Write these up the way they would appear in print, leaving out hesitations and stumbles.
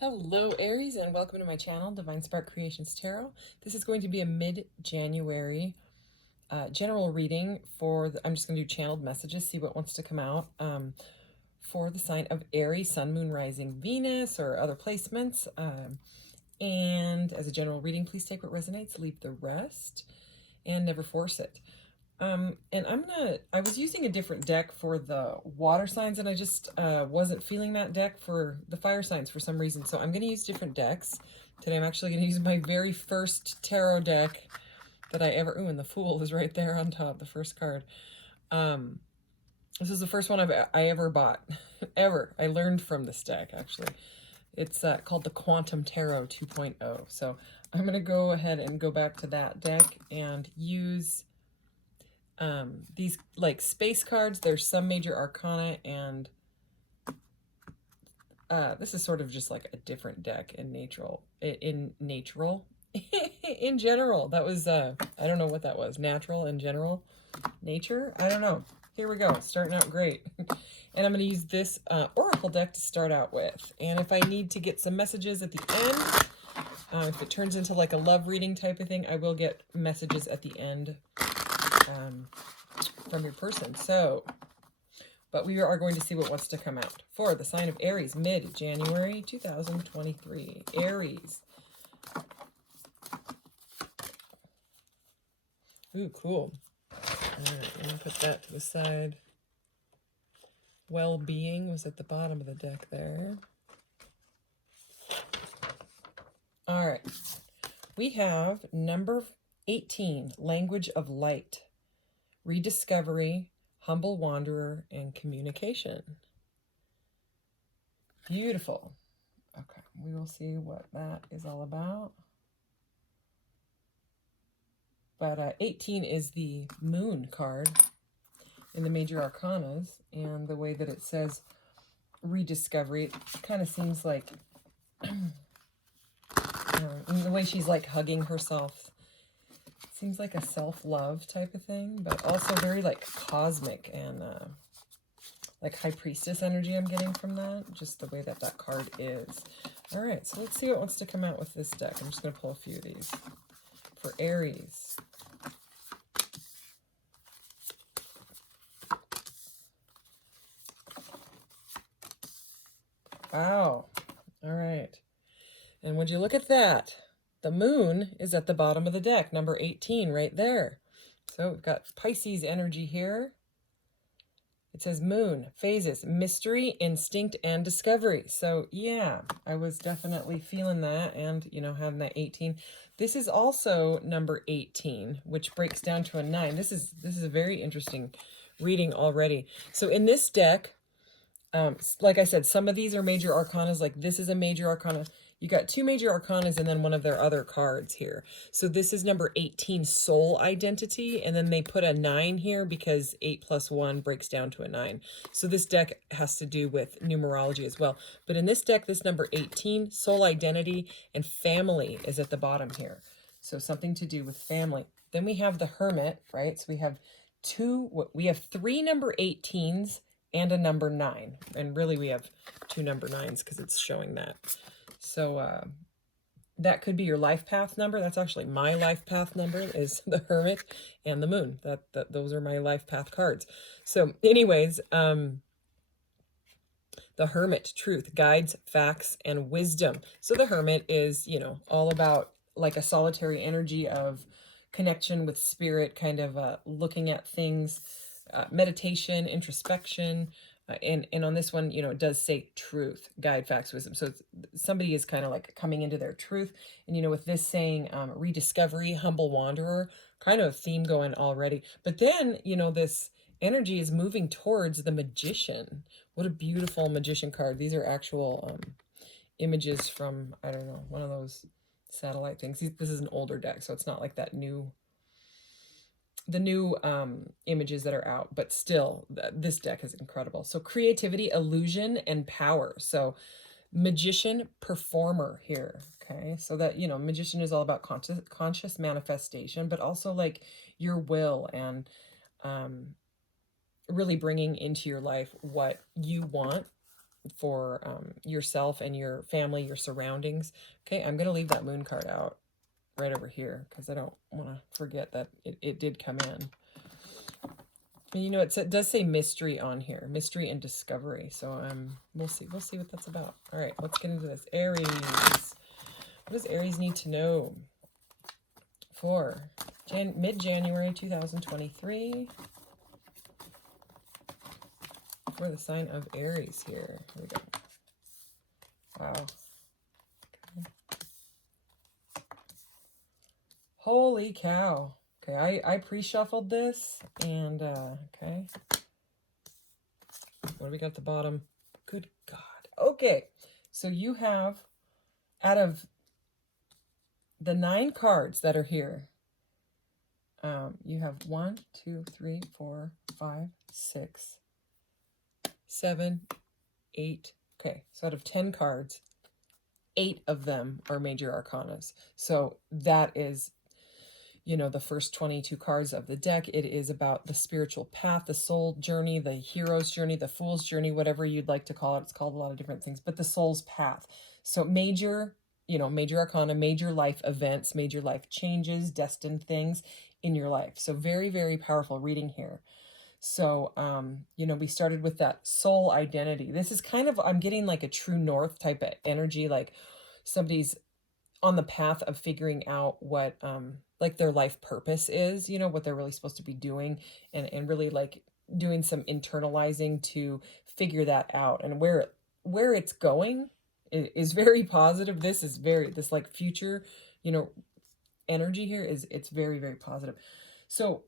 Hello Aries, and welcome to my channel, Divine Spark Creations Tarot. This is going to be a mid-January general reading for I'm just going to do channeled messages, see what wants to come out for the sign of Aries, Sun, Moon, Rising, Venus, or other placements. And as a general reading, please take what resonates, leave the rest, and never force it. And I was using a different deck for the water signs, and I just wasn't feeling that deck for the fire signs for some reason. So I'm going to use different decks. Today I'm actually going to use my very first tarot deck that I ever, and the Fool is right there on top, the first card. This is the first one I ever bought, ever. I learned from this deck, actually. It's called the Quantum Tarot 2.0. So I'm going to go ahead and go back to that deck and use these like space cards. There's some major arcana, and this is sort of just like a different deck in natural in general. That was I don't know what that was. Natural in general, nature, I don't know. Here we go, starting out great. And I'm going to use this oracle deck to start out with, and if I need to get some messages at the end, if it turns into like a love reading type of thing, I will get messages at the end from your person. So, but we are going to see what wants to come out for the sign of Aries, mid-January 2023. Aries. Ooh, cool. All right, I'm going to put that to the side. Well-being was at the bottom of the deck there. All right. We have number 18, language of light, rediscovery, humble wanderer, and communication. Beautiful. Okay, we will see what that is all about. But 18 is the moon card in the major arcanas, and the way that it says rediscovery, it kind of seems like, the way she's like hugging herself, seems like a self-love type of thing, but also very like cosmic and like high priestess energy I'm getting from that, just the way that that card is. All right, so let's see what wants to come out with this deck. I'm just going to pull a few of these for Aries. Wow. All right. And would you look at that? The moon is at the bottom of the deck, number 18 right there. So we've got Pisces energy here. It says moon, phases, mystery, instinct, and discovery. So yeah, I was definitely feeling that, and having that 18. This is also number 18, which breaks down to a 9. This is a very interesting reading already. So in this deck, like I said, some of these are major arcanas. Like this is a major arcana. You got two major arcanas and then one of their other cards here. So this is number 18, soul identity. And then they put a 9 here because 8 plus 1 breaks down to a 9. So this deck has to do with numerology as well. But in this deck, this number 18, soul identity and family is at the bottom here. So something to do with family. Then we have the Hermit, right? So we have three number 18s and a number 9. And really we have two number 9s because it's showing that. So that could be your life path number. That's actually my life path number, is the Hermit and the Moon. Those are my life path cards. So anyways, the Hermit, truth, guides, facts, and wisdom. So the Hermit is, all about like a solitary energy of connection with spirit, kind of looking at things, meditation, introspection. And on this one, it does say truth, guide, facts, wisdom. So somebody is kind of like coming into their truth. And, with this saying, rediscovery, humble wanderer, kind of a theme going already. But then, this energy is moving towards the Magician. What a beautiful Magician card. These are actual images from, I don't know, one of those satellite things. This is an older deck, so it's not like that the new images that are out, but still this deck is incredible. So creativity, illusion, and power. So Magician, performer here. Okay, so that Magician is all about conscious manifestation, but also like your will and really bringing into your life what you want yourself and your family, your surroundings. Okay, I'm going to leave that moon card out right over here because I don't want to forget that it did come in. And you know, it does say mystery on here, mystery and discovery. So we'll see what that's about. All right, let's get into this. Aries. What does Aries need to know for mid-January 2023 for the sign of Aries here? Here we go. Wow. Okay. Holy cow. Okay, I pre-shuffled this, and, okay. What do we got at the bottom? Good God. Okay, so you have, out of the 9 cards that are here, you have 1, 2, 3, 4, 5, 6, 7, 8. Okay, so out of 10 cards, 8 of them are major arcanas. So that is, you know, the first 22 cards of the deck. It is about the spiritual path, the soul journey, the hero's journey, the fool's journey, whatever you'd like to call it. It's called a lot of different things, but the soul's path. So major, you know, major arcana, major life events, major life changes, destined things in your life. So very, very powerful reading here. So, you know, we started with that soul identity. This is kind of, I'm getting like a true north type of energy, like somebody's on the path of figuring out what, like their life purpose is, you know, what they're really supposed to be doing, and really like doing some internalizing to figure that out. And where it's going is very positive. This like future, you know, energy here it's very, very positive. So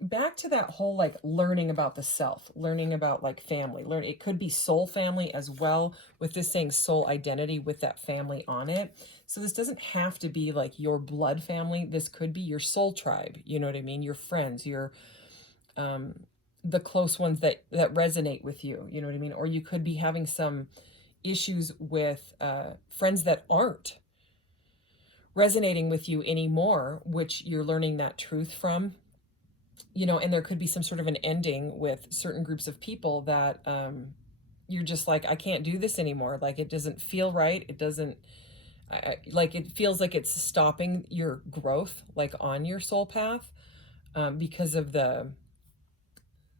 back to that whole like learning about the self, learning about like family, it could be soul family as well, with this saying soul identity with that family on it. So this doesn't have to be like your blood family. This could be your soul tribe, you know what I mean? Your friends, your the close ones that resonate with you, you know what I mean? Or you could be having some issues with friends that aren't resonating with you anymore, which you're learning that truth from. You know, and there could be some sort of an ending with certain groups of people that you're just like, I can't do this anymore. Like, it doesn't feel right. It doesn't, like, it feels like it's stopping your growth, like on your soul path, because of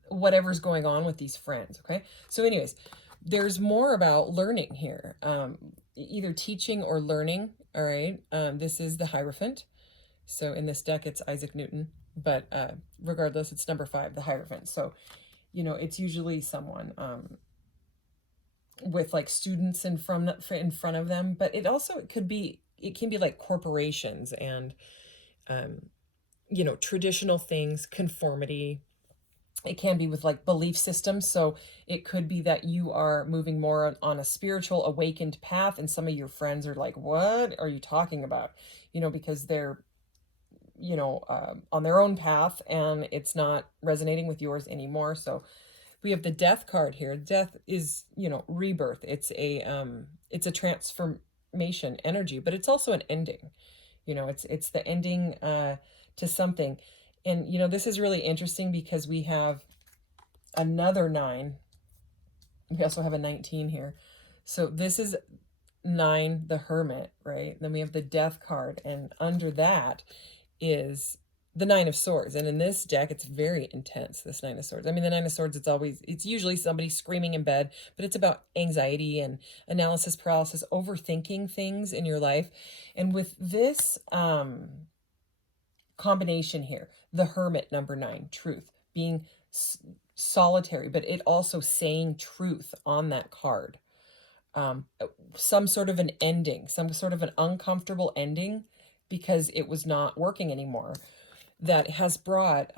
whatever's going on with these friends. Okay. So anyways, there's more about learning here, either teaching or learning. All right. This is the Hierophant. So in this deck, it's Isaac Newton. But regardless, it's number 5, the Hierophant. So, you know, it's usually someone with like students in front of them. But it can be like corporations and, you know, traditional things, conformity. It can be with like belief systems. So it could be that you are moving more on a spiritual awakened path, and some of your friends are like, what are you talking about? You know, because they're, you know, on their own path, and it's not resonating with yours anymore. So we have the Death card here. Death is, you know, rebirth. It's a transformation energy, but it's also an ending. You know, it's the ending to something. And, you know, this is really interesting because we have another 9. We also have a 19 here. So this is 9, the Hermit, right? Then we have the Death card, and under that is the 9 of Swords. And in this deck, it's very intense, this 9 of Swords. I mean, the 9 of Swords, it's usually somebody screaming in bed, but it's about anxiety and analysis paralysis, overthinking things in your life. And with this combination here, the Hermit, number 9, truth, being solitary, but it also saying truth on that card. Some sort of an ending, some sort of an uncomfortable ending, because it was not working anymore, that has brought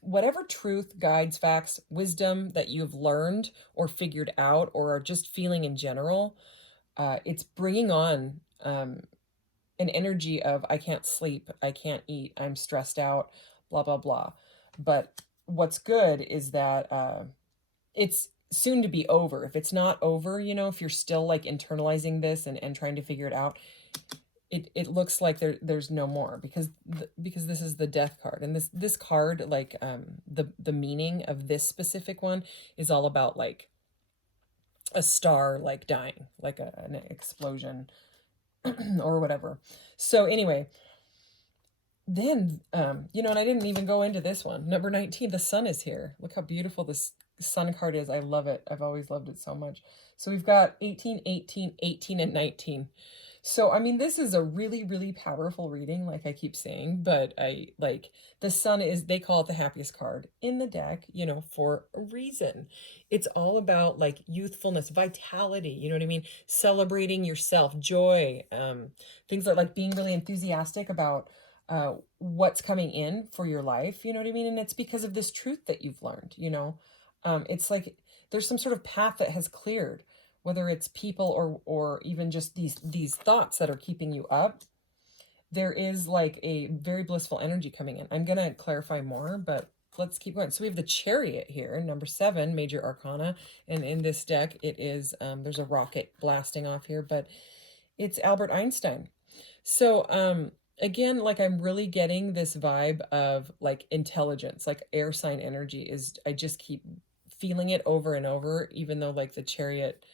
whatever truth, guides, facts, wisdom that you've learned or figured out or are just feeling in general. It's bringing on an energy of, I can't sleep, I can't eat, I'm stressed out, blah, blah, blah. But what's good is that it's soon to be over. If it's not over, you know, if you're still like internalizing this and trying to figure it out, it looks like there's no more, because this is the Death card. And this card, like the meaning of this specific one is all about like a star like dying, like an explosion or whatever. So anyway, then, you know, and I didn't even go into this one. Number 19, the sun is here. Look how beautiful this sun card is. I love it. I've always loved it so much. So we've got 18, 18, 18, and 19. So, I mean, this is a really, really powerful reading, like I keep saying, but I like the sun is, they call it the happiest card in the deck, you know, for a reason. It's all about like youthfulness, vitality, you know what I mean? Celebrating yourself, joy, things like being really enthusiastic about what's coming in for your life, you know what I mean? And it's because of this truth that you've learned, you know? It's like there's some sort of path that has cleared, whether it's people or even just these thoughts that are keeping you up. There is like a very blissful energy coming in. I'm gonna clarify more, but let's keep going. So we have the Chariot here, number 7, major arcana, and in this deck it is there's a rocket blasting off here, but it's Albert Einstein. So again, like I'm really getting this vibe of like intelligence, like air sign energy is, I just keep feeling it over and over, even though like the Chariot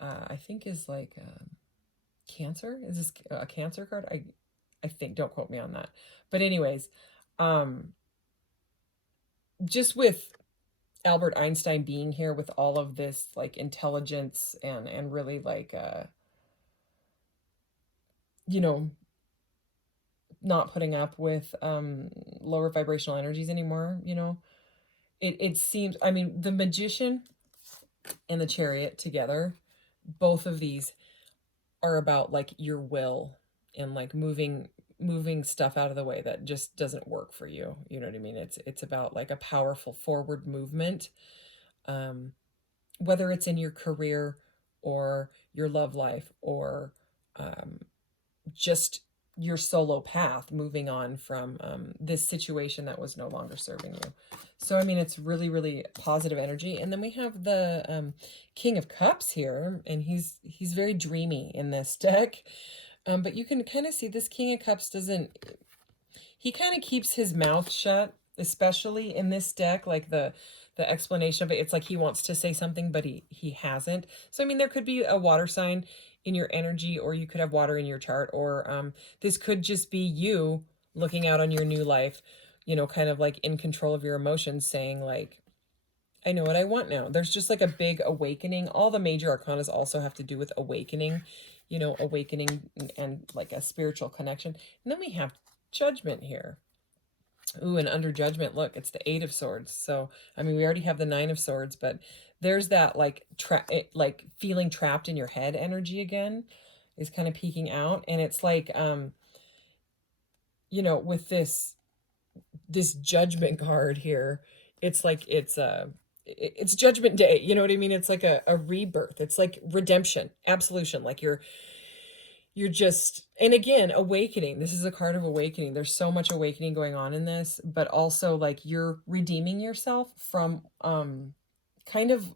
I think is like Cancer. Is this a Cancer card? I think, don't quote me on that. But anyways, just with Albert Einstein being here with all of this like intelligence and really like you know, not putting up with lower vibrational energies anymore, you know. It seems, I mean, the Magician and the Chariot together, both of these are about like your will and like moving stuff out of the way that just doesn't work for you, you know what I mean? It's about like a powerful forward movement, whether it's in your career or your love life or just your solo path, moving on from this situation that was no longer serving you. So I mean, it's really, really positive energy. And then we have the King of Cups here, and he's very dreamy in this deck. But you can kind of see this King of Cups doesn't, he kind of keeps his mouth shut, especially in this deck. Like the explanation of it, it's like he wants to say something, but he hasn't. So I mean, there could be a water sign in your energy, or you could have water in your chart, or this could just be you looking out on your new life, you know, kind of like in control of your emotions, saying like, I know what I want now. There's just like a big awakening. All the major arcanas also have to do with awakening, you know, awakening and like a spiritual connection. And then we have Judgment here. Ooh, and under Judgment, look, it's the 8 of Swords. So, I mean, we already have the 9 of Swords, but there's that like like feeling trapped in your head energy again is kind of peeking out. And it's like, you know, with this Judgment card here, it's like it's Judgment Day, you know what I mean? It's like a rebirth. It's like redemption, absolution. Like you're just, and again, awakening. This is a card of awakening. There's so much awakening going on in this, but also like you're redeeming yourself from kind of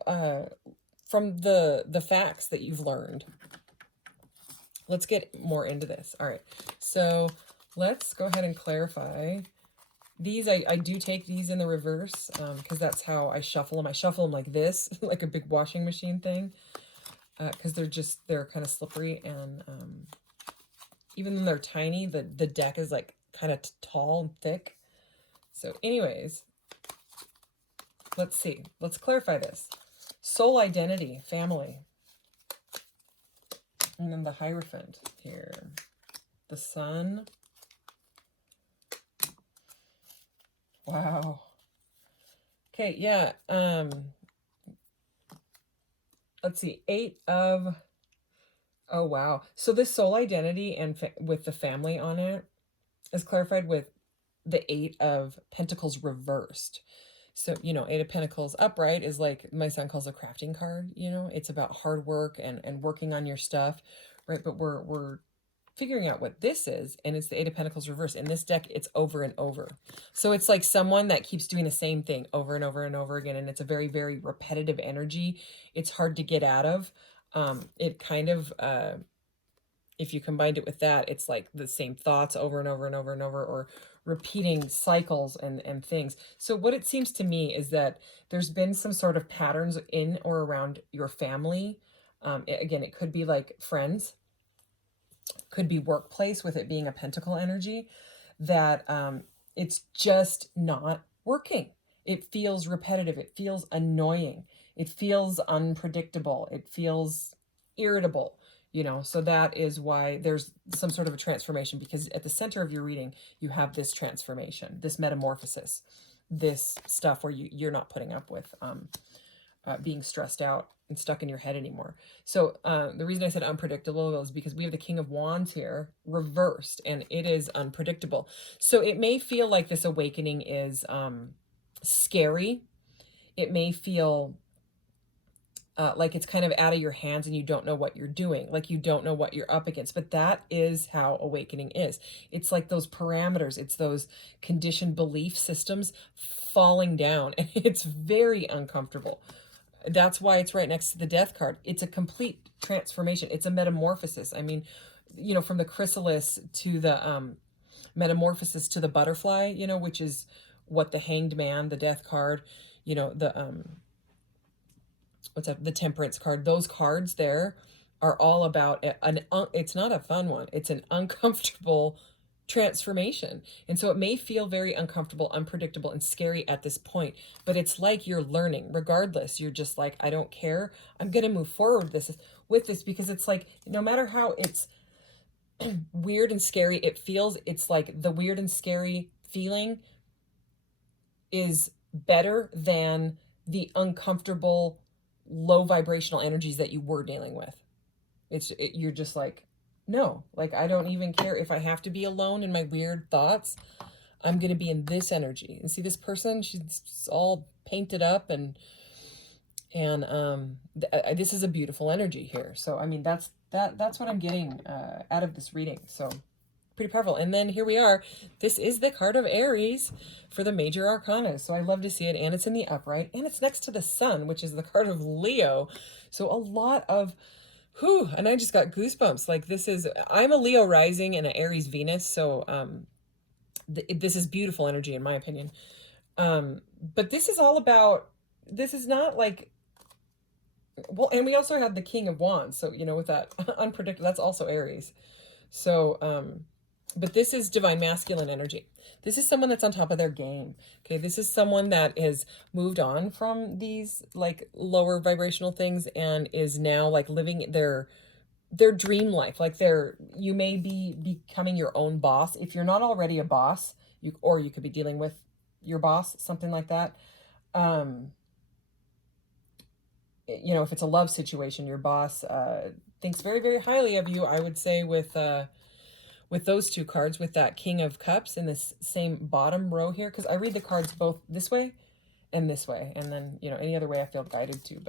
from the facts that you've learned. Let's get more into this. All right, so let's go ahead and clarify these. I do take these in the reverse because that's how I shuffle them. I shuffle them like this, like a big washing machine thing, because they're kind of slippery, and even though they're tiny, the deck is like kind of tall and thick. So anyways, let's see. Let's clarify this. Soul identity, family. And then the Hierophant here. The Sun. Wow. Okay, yeah. Let's see. 8 of... Oh, wow. So this soul identity and with the family on it is clarified with the 8 of Pentacles reversed. So, you know, 8 of Pentacles upright is like my son calls a crafting card, you know, it's about hard work and working on your stuff, right? But we're figuring out what this is, and it's the 8 of Pentacles reversed. In this deck, it's over and over. So it's like someone that keeps doing the same thing over and over and over again, and it's a very, very repetitive energy. It's hard to get out of. It kind of, if you combined it with that, it's like the same thoughts over and over and over and over, or repeating cycles and things. So what it seems to me is that there's been some sort of patterns in or around your family. Again, it could be like friends, could be workplace with it being a pentacle energy, that it's just not working. It feels repetitive. It feels annoying. It feels unpredictable. It feels irritable, you know. So that is why there's some sort of a transformation, because at the center of your reading, you have this transformation, this metamorphosis, this stuff where you're not putting up with being stressed out and stuck in your head anymore. So the reason I said unpredictable is because we have the King of Wands here reversed, and it is unpredictable. So it may feel like this awakening is scary. It may feel like it's kind of out of your hands and you don't know what you're doing, like you don't know what you're up against. But that is how awakening is. It's like those parameters, it's those conditioned belief systems falling down, and it's very uncomfortable. That's why it's right next to the Death card. It's a complete transformation. It's a metamorphosis. I mean, you know, from the chrysalis to the metamorphosis to the butterfly, you know, which is what the Hanged Man, the Death card, you know, the what's that, the Temperance card, those cards there are all about it's not a fun one. It's an uncomfortable transformation. And so it may feel very uncomfortable, unpredictable, and scary at this point, but it's like you're learning. Regardless, you're just like, I don't care. I'm going to move forward with this, because it's like, no matter how it's weird and scary it feels, it's like the weird and scary feeling is better than the uncomfortable, low vibrational energies that you were dealing with. You're just like, no, like, I don't even care if I have to be alone in my weird thoughts. I'm going to be in this energy. And see this person, she's all painted up, and this is a beautiful energy here. So, I mean, that's what I'm getting out of this reading. So pretty powerful. And then here we are. This is the card of Aries for the major arcana. So I love to see it. And it's in the upright, and it's next to the sun, which is the card of Leo. So a lot of, whew, and I just got goosebumps. Like, I'm a Leo rising and an Aries Venus. So this is beautiful energy in my opinion. But this is all about, this is not like, well, and we also have the King of Wands. So, you know, with that unpredictable, that's also Aries. So, but this is divine masculine energy. This is someone that's on top of their game. Okay, this is someone that has moved on from these like lower vibrational things and is now like living their dream life. Like you may be becoming your own boss if you're not already a boss. Or you could be dealing with your boss, something like that. You know, if it's a love situation, your boss thinks very, very highly of you. I would say with those two cards, with that King of Cups in this same bottom row here, because I read the cards both this way, and then, you know, any other way I feel guided to.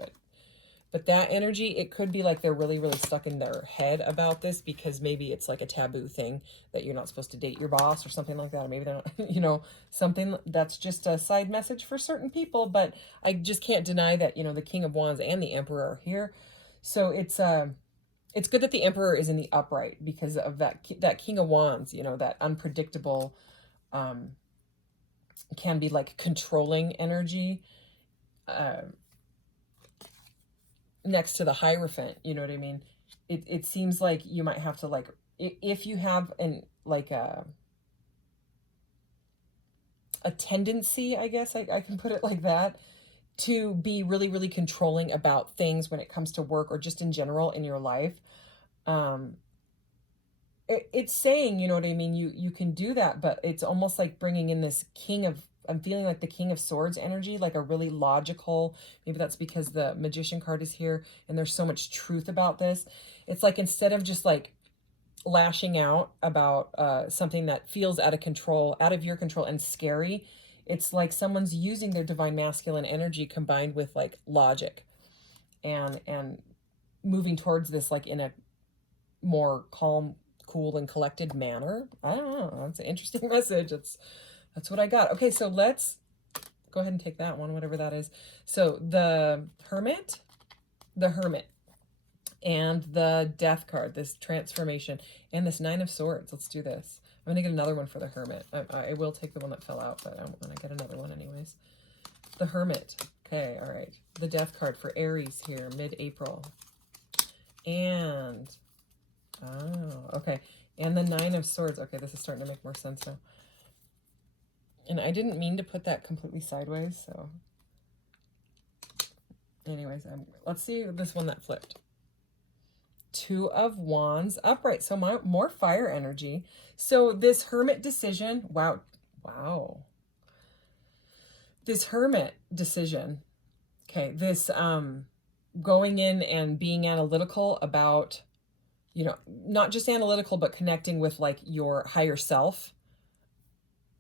But that energy, it could be like they're really, really stuck in their head about this, because maybe it's like a taboo thing that you're not supposed to date your boss or something like that. Or maybe they're not, you know, something that's just a side message for certain people. But I just can't deny that, you know, the King of Wands and the Emperor are here. So it's good that the Emperor is in the upright, because of that King of Wands, you know, that unpredictable, can be like controlling energy, next to the Hierophant, you know what I mean? It seems like you might have to, like, if you have a tendency, I guess I can put it like that, to be really, really controlling about things when it comes to work or just in general in your life. It's saying, you know what I mean, you can do that, but it's almost like bringing in this I'm feeling like the King of Swords energy, like a really logical, maybe that's because the Magician card is here and there's so much truth about this. It's like, instead of just like lashing out about something that feels out of your control and scary, it's like someone's using their divine masculine energy combined with like logic and moving towards this like in a more calm, cool, and collected manner. I don't know. That's an interesting message. That's what I got. Okay, so let's go ahead and take that one, whatever that is. So the Hermit, and the Death card, this transformation, and this Nine of Swords. Let's do this. I'm going to get another one for the Hermit. I will take the one that fell out, but I want to get another one anyways. The Hermit. Okay, all right. The Death card for Aries here, mid-April. And, oh, okay. And the Nine of Swords. Okay, this is starting to make more sense now. And I didn't mean to put that completely sideways, so. Anyways, let's see this one that flipped. Two of Wands upright. So more fire energy. So this Hermit decision, wow. This Hermit decision, okay, this going in and being analytical about, you know, not just analytical, but connecting with like your higher self.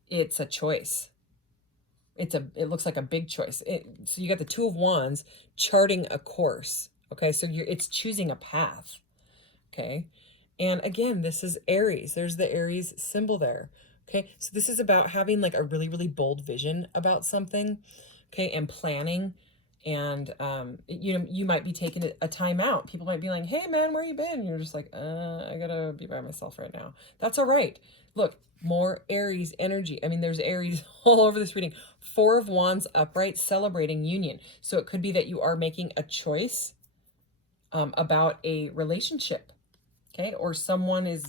It's a choice. It looks like a big choice. So you got the Two of Wands charting a course. Okay, so it's choosing a path. Okay, and again, this is Aries. There's the Aries symbol there. Okay, so this is about having like a really, really bold vision about something. Okay, and planning. And you know, you might be taking a time out. People might be like, "Hey, man, where you been?" And you're just like, I gotta be by myself right now." That's all right. Look, more Aries energy. I mean, there's Aries all over this reading. Four of Wands upright, celebrating union. So it could be that you are making a choice about a relationship, okay? Or someone is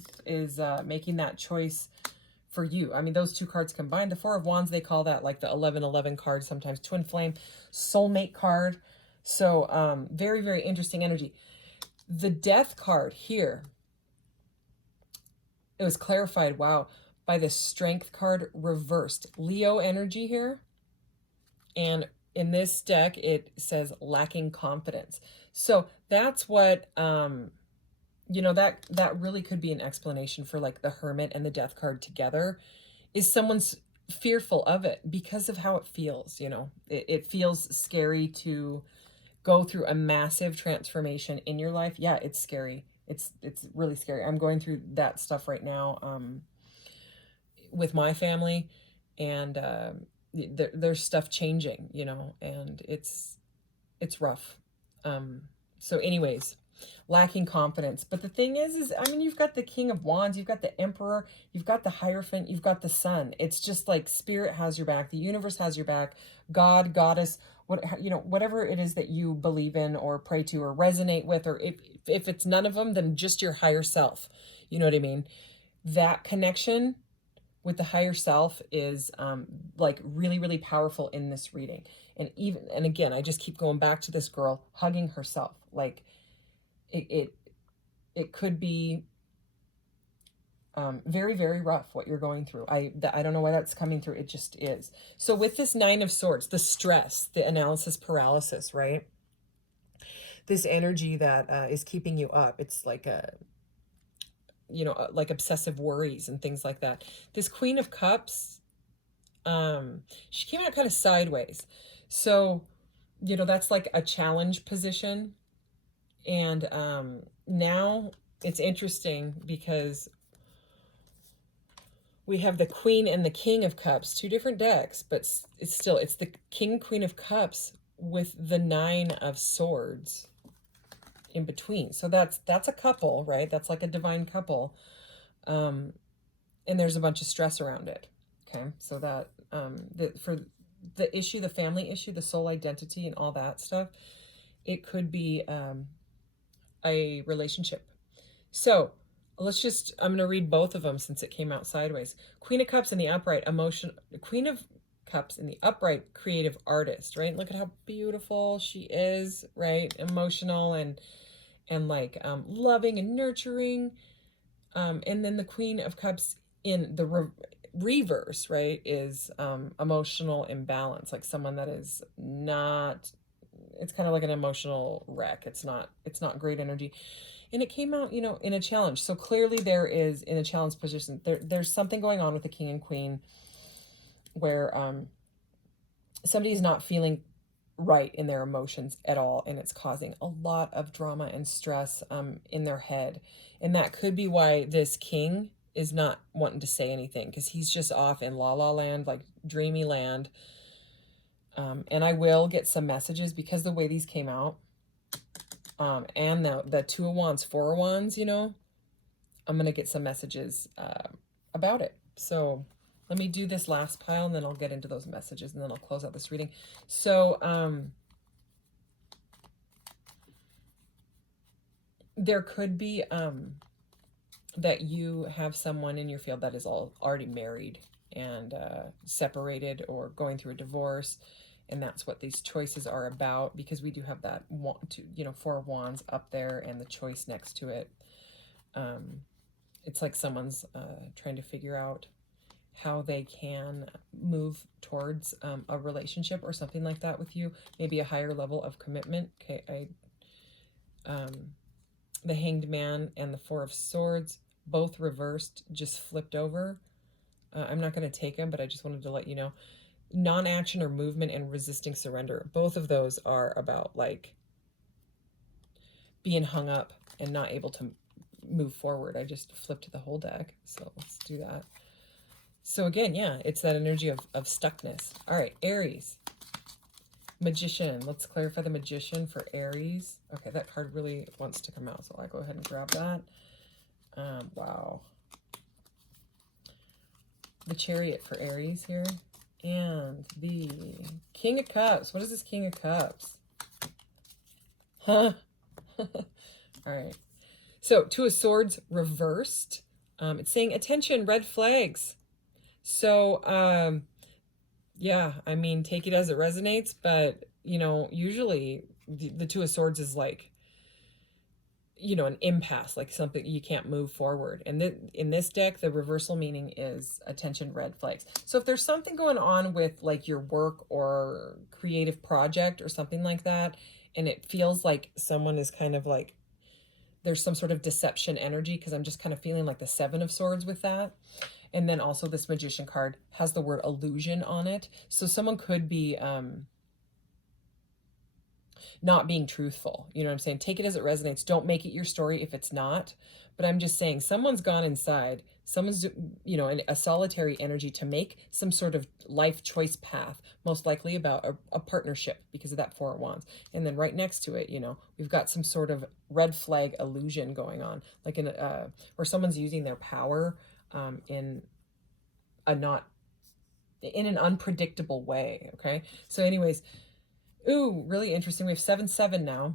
making that choice for you. I mean, those two cards combined, the Four of Wands, they call that like the 11-11 card, sometimes twin flame, soulmate card. So very, very interesting energy. The Death card here, it was clarified, wow, by the Strength card reversed. Leo energy here. And in this deck, it says lacking confidence. So that's what, you know, that really could be an explanation for like the Hermit and the Death card together, is someone's fearful of it because of how it feels. You know, it feels scary to go through a massive transformation in your life. Yeah, it's scary. It's really scary. I'm going through that stuff right now with my family, and there's stuff changing, you know, and it's rough. So anyways, lacking confidence. But the thing is, I mean, you've got the King of Wands, you've got the Emperor, you've got the Hierophant, you've got the Sun. It's just like Spirit has your back, the universe has your back, God, Goddess, what, you know, whatever it is that you believe in or pray to or resonate with, or if it's none of them, then just your higher self. You know what I mean? That connection with the higher self is like really, really powerful in this reading. And again, I just keep going back to this girl hugging herself. Like it could be very, very rough what you're going through. I don't know why that's coming through. It just is. So with this Nine of Swords, the stress, the analysis paralysis, right? This energy that is keeping you up. It's like you know, like obsessive worries and things like that. This Queen of Cups, she came out kind of sideways. So, you know, that's like a challenge position. And now it's interesting because we have the Queen and the King of Cups, two different decks, but it's the King, Queen of Cups with the Nine of Swords in between. So that's a couple, right? That's like a divine couple. And there's a bunch of stress around it. Okay. So that, for the issue, the family issue, the soul identity and all that stuff, it could be, a relationship. So I'm going to read both of them since it came out sideways. Queen of Cups in the upright, Queen of Cups in the upright, creative artist, right? Look at how beautiful she is, right? Emotional and like loving and nurturing. And then the Queen of Cups in the reverse, right, is emotional imbalance, like someone that is not, it's kind of like an emotional wreck. It's not great energy. And it came out, you know, in a challenge. So clearly there is, in a challenge position, there's something going on with the King and Queen where somebody is not feeling right in their emotions at all, and it's causing a lot of drama and stress in their head. And that could be why this king is not wanting to say anything, because he's just off in la la land, like dreamy land. And I will get some messages because the way these came out, and the Two of Wands, Four of Wands, you know, I'm gonna get some messages about it. So let me do this last pile, and then I'll get into those messages, and then I'll close out this reading. So there could be that you have someone in your field that is already married and separated or going through a divorce, and that's what these choices are about, because we do have that Four of Wands up there and the choice next to it. It's like someone's trying to figure out how they can move towards a relationship or something like that with you, maybe a higher level of commitment. Okay, the Hanged Man and the Four of Swords, both reversed, just flipped over. I'm not going to take them, but I just wanted to let you know. Non-action or movement and resisting surrender. Both of those are about like being hung up and not able to move forward. I just flipped the whole deck, so let's do that. So again, yeah, it's that energy of stuckness. All right, Aries. Magician. Let's clarify the Magician for Aries. Okay, that card really wants to come out, so I'll go ahead and grab that. Wow. The Chariot for Aries here. And the King of Cups. What is this King of Cups? Huh? All right. So, Two of Swords reversed. It's saying, attention, red flags. So, yeah, I mean, take it as it resonates, but, usually the Two of Swords is like, an impasse, like something you can't move forward. And in this deck, the reversal meaning is attention, red flags. So if there's something going on with like your work or creative project or something like that, and it feels like someone is kind of like, there's some sort of deception energy, because I'm just kind of feeling like the Seven of Swords with that. And then also this Magician card has the word illusion on it. So someone could be not being truthful. You know what I'm saying? Take it as it resonates. Don't make it your story if it's not. But I'm just saying, someone's gone inside. Someone's, in a solitary energy to make some sort of life choice path, most likely about a partnership because of that Four of Wands. And then right next to it, we've got some sort of red flag illusion going on, like where someone's using their power in an unpredictable way. Okay. So anyways, ooh, really interesting. We have 7-7 now.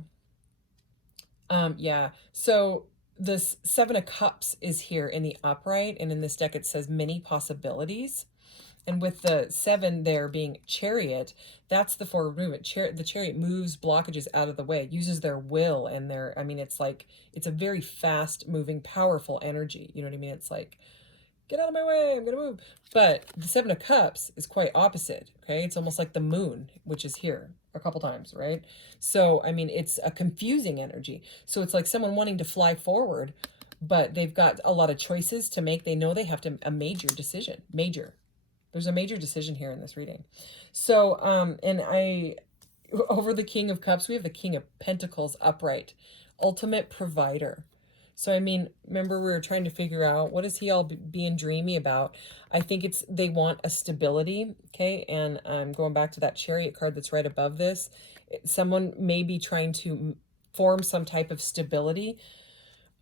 Yeah. So this Seven of Cups is here in the upright, and in this deck it says many possibilities. And with the 7 there being Chariot, that's the forward movement. The Chariot moves blockages out of the way, uses their will and it's like, it's a very fast moving, powerful energy. You know what I mean? It's like, get out of my way, I'm gonna move. But the Seven of Cups is quite opposite. Okay, it's almost like the moon, which is here a couple times, right? So it's a confusing energy. So it's like someone wanting to fly forward, but they've got a lot of choices to make. They know they have a major decision. There's a major decision here in this reading. So over the King of Cups, we have the King of Pentacles upright, ultimate provider. So, remember we were trying to figure out, what is he all being dreamy about? I think they want a stability, okay? And I'm going back to that Chariot card that's right above this. Someone may be trying to form some type of stability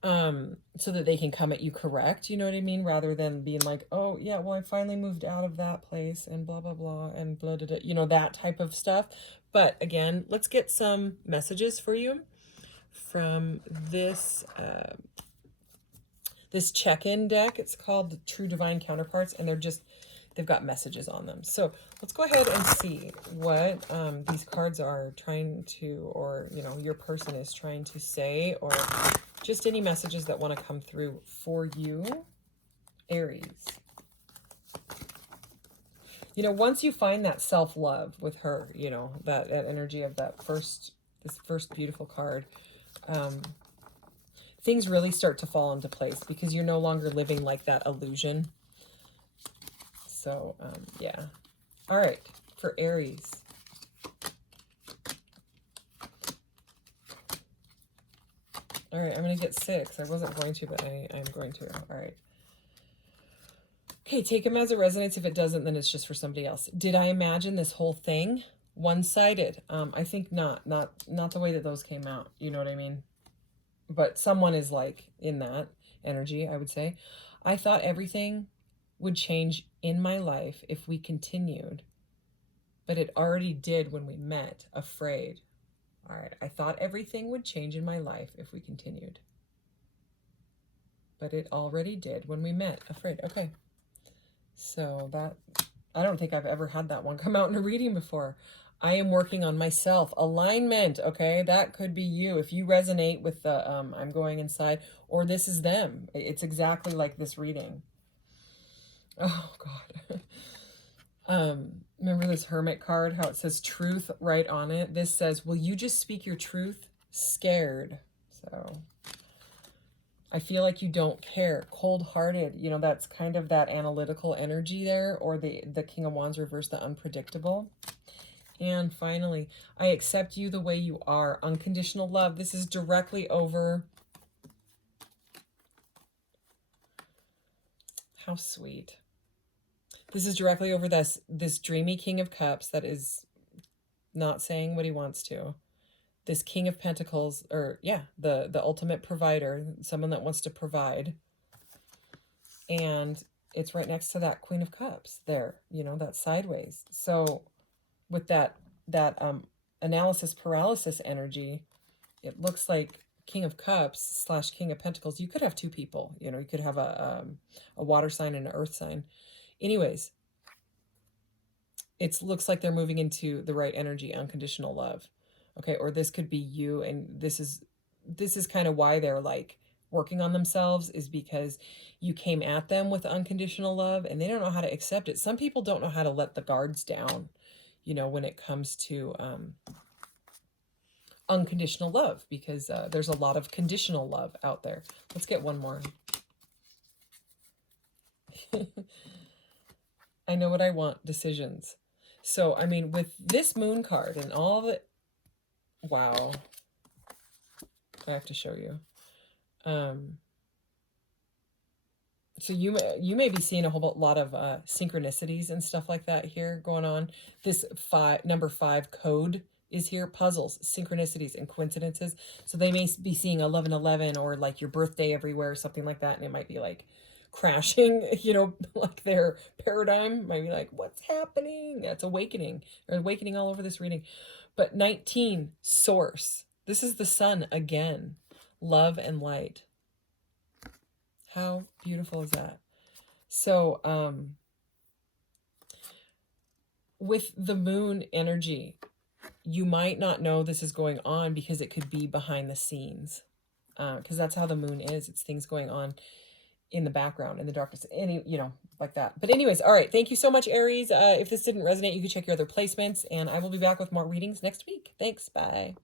so that they can come at you correct, you know what I mean? Rather than being like, oh, yeah, well, I finally moved out of that place and blah, blah, blah, and blah, blah, blah, that type of stuff. But again, let's get some messages for you from this this check-in deck. It's called the True Divine Counterparts, and they've got messages on them. So let's go ahead and see what these cards are trying to, or your person is trying to say, or just any messages that want to come through for you, Aries. Once you find that self-love with her, that energy of this first beautiful card, things really start to fall into place, because you're no longer living like that illusion. So, yeah. All right, for Aries. All right, I'm going to get 6. I wasn't going to, but I'm going to. All right. Okay, take them as it resonates. If it doesn't, then it's just for somebody else. Did I imagine this whole thing one-sided? I think not the way that those came out. You know what I mean? But someone is like in that energy, I would say. I thought everything would change in my life if we continued, but it already did when we met. Afraid. All right, I thought everything would change in my life if we continued, but it already did when we met. Afraid. Okay. So that, I don't think I've ever had that one come out in a reading before. I am working on myself. Alignment, okay? That could be you. If you resonate with the I'm going inside, or this is them. It's exactly like this reading. Oh, God. Remember this Hermit card, how it says truth right on it? This says, will you just speak your truth? Scared. So I feel like you don't care. Cold-hearted, you know, that's kind of that analytical energy there, or the King of Wands reverse, the unpredictable. And finally, I accept you the way you are. Unconditional love. This is directly over. How sweet. This is directly over this dreamy King of Cups that is not saying what he wants to. This King of Pentacles, or yeah, the ultimate provider, someone that wants to provide. And it's right next to that Queen of Cups there, you know, that sideways. So with that analysis paralysis energy, it looks like King of Cups / King of Pentacles. You could have two people, you know, you could have a water sign and an earth sign. Anyways, it looks like they're moving into the right energy, unconditional love. Okay, or this could be you, and this is kind of why they're like working on themselves, is because you came at them with unconditional love and they don't know how to accept it. Some people don't know how to let the guards down, you know, when it comes to unconditional love, because there's a lot of conditional love out there. Let's get one more. I know what I want, decisions. So, I mean, with this moon card and all of it, wow. I have to show you. So you may be seeing a whole lot of synchronicities and stuff like that here going on. This number 5 code is here. Puzzles, synchronicities, and coincidences. So they may be seeing 1111 or like your birthday everywhere or something like that, and it might be like crashing, you know, like their paradigm might be like, what's happening? That's awakening. Or awakening all over this reading. But 19, source. This is the sun again. Love and light. How beautiful is that? So with the moon energy, you might not know this is going on because it could be behind the scenes, because that's how the moon is. It's things going on in the background, in the darkness, any, you know, like that. But anyways, all right. Thank you so much, Aries. If this didn't resonate, you can check your other placements, and I will be back with more readings next week. Thanks. Bye.